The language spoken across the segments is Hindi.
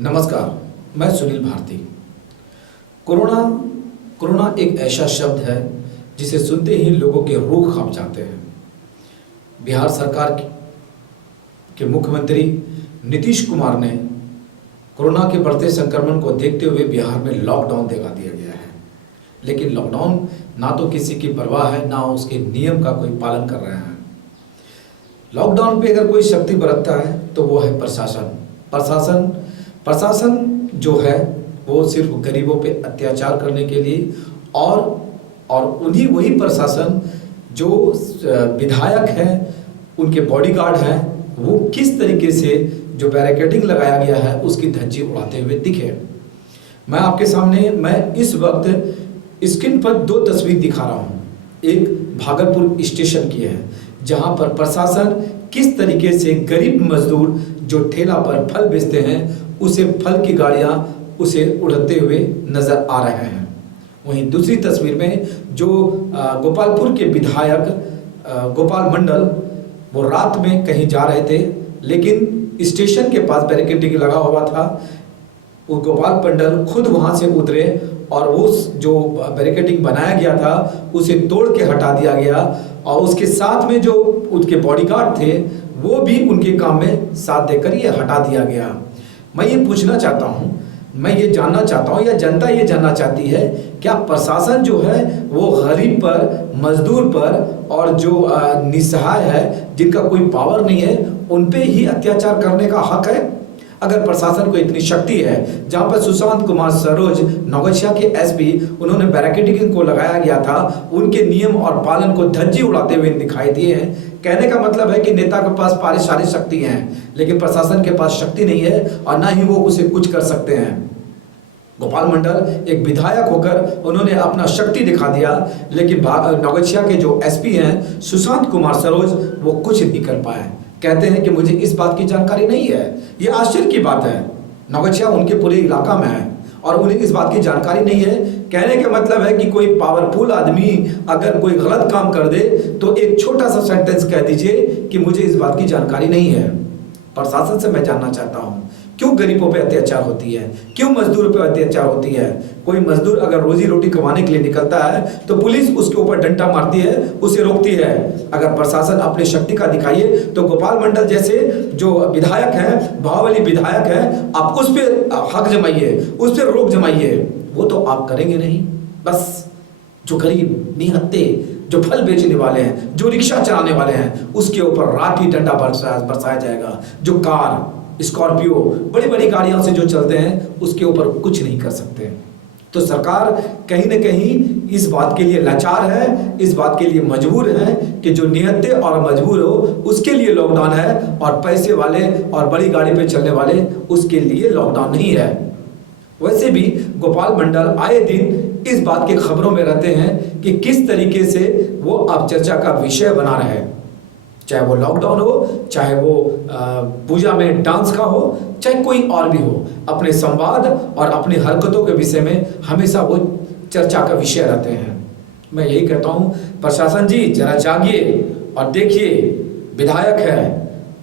नमस्कार, मैं सुनील भारती। कोरोना एक ऐसा शब्द है जिसे सुनते ही लोगों के रूह कांप जाते हैं। बिहार सरकार के मुख्यमंत्री नीतीश कुमार ने कोरोना के बढ़ते संक्रमण को देखते हुए बिहार में लॉकडाउन लगा दिया गया है। लेकिन लॉकडाउन ना तो किसी की परवाह है, ना उसके नियम का कोई पालन कर रहे हैं। लॉकडाउन पे अगर कोई शक्ति बरतता है तो वो है प्रशासन जो है वो सिर्फ गरीबों पे अत्याचार करने के लिए और उन्हीं वही प्रशासन जो विधायक हैं, उनके बॉडीगार्ड हैं, वो किस तरीके से जो बैरिकेडिंग लगाया गया है उसकी धज्जी उड़ाते हुए दिखे। मैं आपके सामने इस वक्त स्क्रीन पर दो तस्वीर दिखा रहा हूँ। एक भागलपुर स्टेशन की है जहाँ पर प्रशासन किस तरीके से गरीब मजदूर जो ठेला पर फल बेचते हैं उसे फल की गाड़ियाँ उसे उड़ाते हुए नजर आ रहे हैं। वहीं दूसरी तस्वीर में जो गोपालपुर के विधायक गोपाल मंडल वो रात में कहीं जा रहे थे, लेकिन स्टेशन के पास बैरिकेडिंग लगा हुआ था। वो गोपाल मंडल खुद वहां से उतरे और उस जो बैरिकेडिंग बनाया गया था उसे तोड़ के हटा दिया गया और उसके साथ में जो उनके बॉडीगार्ड थे वो भी उनके काम में साथ देकर ये हटा दिया गया। मैं ये पूछना चाहता हूँ, मैं ये जानना चाहता हूँ या जनता ये जानना चाहती है, क्या प्रशासन जो है वो गरीब पर, मजदूर पर और जो निसहाय है, जिनका कोई पावर नहीं है, उन पे ही अत्याचार करने का हक है? अगर प्रशासन को इतनी शक्ति है, जहां पर सुशांत कुमार सरोज नौगछिया के एसपी उन्होंने बैरिकेडिंग को लगाया गया था, उनके नियम और पालन को धज्जी उड़ाते हुए दिखाई दिए हैं। कहने का मतलब है कि नेता के पास सारी शक्ति हैं, लेकिन प्रशासन के पास शक्ति नहीं है और ना ही वो उसे कुछ कर सकते हैं। गोपाल मंडल एक विधायक होकर उन्होंने अपना शक्ति दिखा दिया, लेकिन नौगछिया के जो एसपी हैं सुशांत कुमार सरोज वो कुछ नहीं कर पाए। कहते हैं कि मुझे इस बात की जानकारी नहीं है। ये आश्चर्य की बात है। नौगछिया उनके पूरे इलाका में है और उन्हें इस बात की जानकारी नहीं है। कहने का मतलब है कि कोई पावरफुल आदमी अगर कोई गलत काम कर दे तो एक छोटा सा सेंटेंस कह दीजिए कि मुझे इस बात की जानकारी नहीं है। प्रशासन से मैं जानना चाहता हूँ, क्यों गरीबों पे अत्याचार होती है, क्यों मजदूरों पे अत्याचार होती है? कोई मजदूर अगर रोजी रोटी कमाने के लिए निकलता है तो पुलिस उसके ऊपर डंडा मारती है, उसे रोकती है। अगर प्रशासन अपनी शक्ति का दिखाइए तो गोपाल मंडल जैसे जो विधायक हैं, बाहुबली विधायक हैं, आप उस पर हक जमाइए, उस पर रोक जमाइए। वो तो आप करेंगे नहीं। बस जो गरीब निहत्ते, जो फल बेचने वाले हैं, जो रिक्शा चलाने वाले हैं, उसके ऊपर राठी डंडा बरसाया जाएगा। जो कार, स्कॉर्पियो, बड़ी बड़ी गाड़ियों से जो चलते हैं उसके ऊपर कुछ नहीं कर सकते। तो सरकार कहीं ना कहीं इस बात के लिए लाचार है, इस बात के लिए मजबूर है कि जो निहत्ते और मजबूर हो उसके लिए लॉकडाउन है और पैसे वाले और बड़ी गाड़ी पे चलने वाले उसके लिए लॉकडाउन नहीं है। वैसे भी गोपाल मंडल आए दिन इस बात की खबरों में रहते हैं कि किस तरीके से वो अब चर्चा का विषय बना रहे हैं। चाहे वो लॉकडाउन हो, चाहे वो पूजा में डांस का हो, चाहे कोई और भी हो, अपने संवाद और अपनी हरकतों के विषय में हमेशा वो चर्चा का विषय रहते हैं। मैं यही कहता हूँ, प्रशासन जी जरा जागिए और देखिए, विधायक है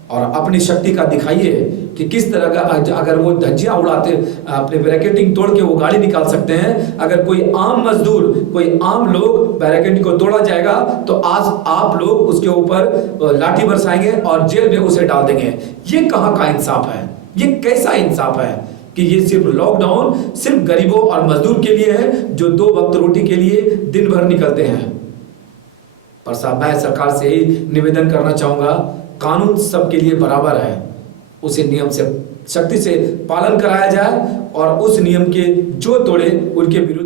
और अपनी शक्ति का दिखाइए कि किस तरह का अगर वो धज्जियां उड़ाते अपने बैरिकेडिंग तोड़ के वो गाड़ी निकाल सकते हैं। अगर कोई आम मजदूर, कोई आम लोग बैरिकेडिंग को तोड़ा जाएगा तो आज आप लोग उसके ऊपर लाठी बरसाएंगे और जेल में उसे डाल देंगे। ये कहाँ का इंसाफ है? ये कैसा इंसाफ है कि ये सिर्फ लॉकडाउन सिर्फ गरीबों और मजदूर के लिए है जो 2 वक्त रोटी के लिए दिन भर निकलते हैं। पर मैं सरकार से ही निवेदन करना चाहूंगा, कानून सबके लिए बराबर है, उसे नियम से सख्ती से पालन कराया जाए और उस नियम के जो तोड़े उनके विरुद्ध